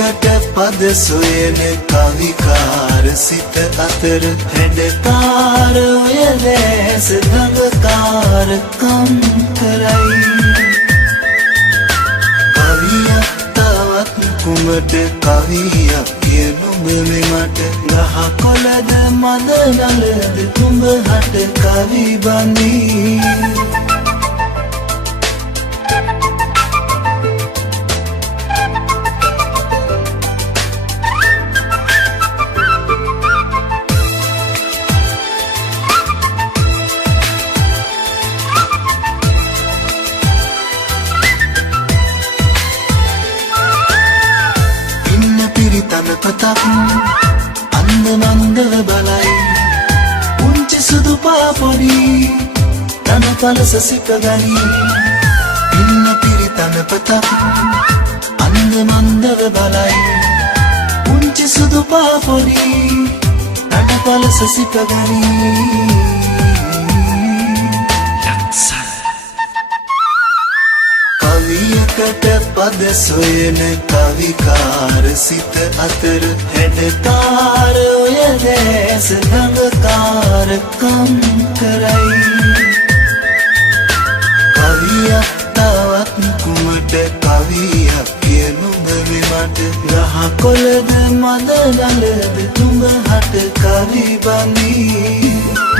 කවියකට පද සොයන කවිකාර සිත අතර හැඩකාර ඔය ලෑස ගඟකාරකම් කරයි කවියක් තවත් කුමට කවියක් කියනුඹ මෙමට ගහ කොළද මද නලද තුඹ හට කවි බඳී තනපතක් අන්ද මන්දව බලයි උන්චි සුදු පාපොඩි තනපලස සිපගනි ඉන්න පිරි තනපතක් අන්ද මන්දව බලයි උන්චි සුදු පාපොඩි තනපලස සිපගනි කවියකට පද සොයන කවිකාර සිත අතර හැඩකාර ඔය ලෑස ගඟකාරකම් කරයි කවියක් තවත් කුමට කවියක් කියනුඹ මෙමට ගහ කොළද මද නලද තුඹ හට කවි බඳී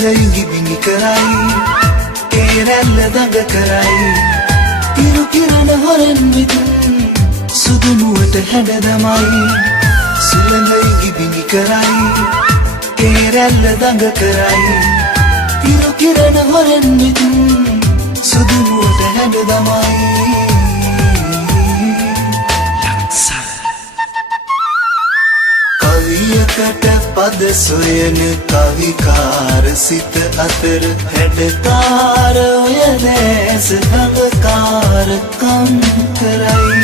සුළඟයි බිඟි කරයි තේරැල්ල දඟ කරයි තිරු කිරණ හොරෙන් විදුන් සුදුමුවට හැඩ දමයි සුළඟයි බිඟි කරයි තේරැල්ල දඟ කරයි තිරු කිරණ හොරෙන් විදුන් සුදුමුවට හැඩ දමයි කවියකට පද සොයන කවිකාර සිත අතර හැඩකාර ඔය ලෑස ගඟකාරකම් කරයි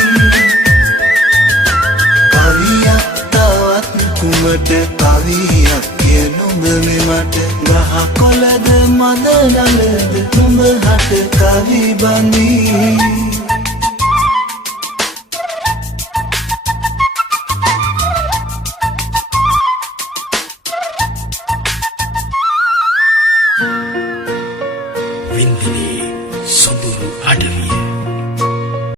කවියක් තවත් කුමට කවියක් කියනුඹ මෙමට ගහ කොළද මද නලද තුඹ හට කවි බඳී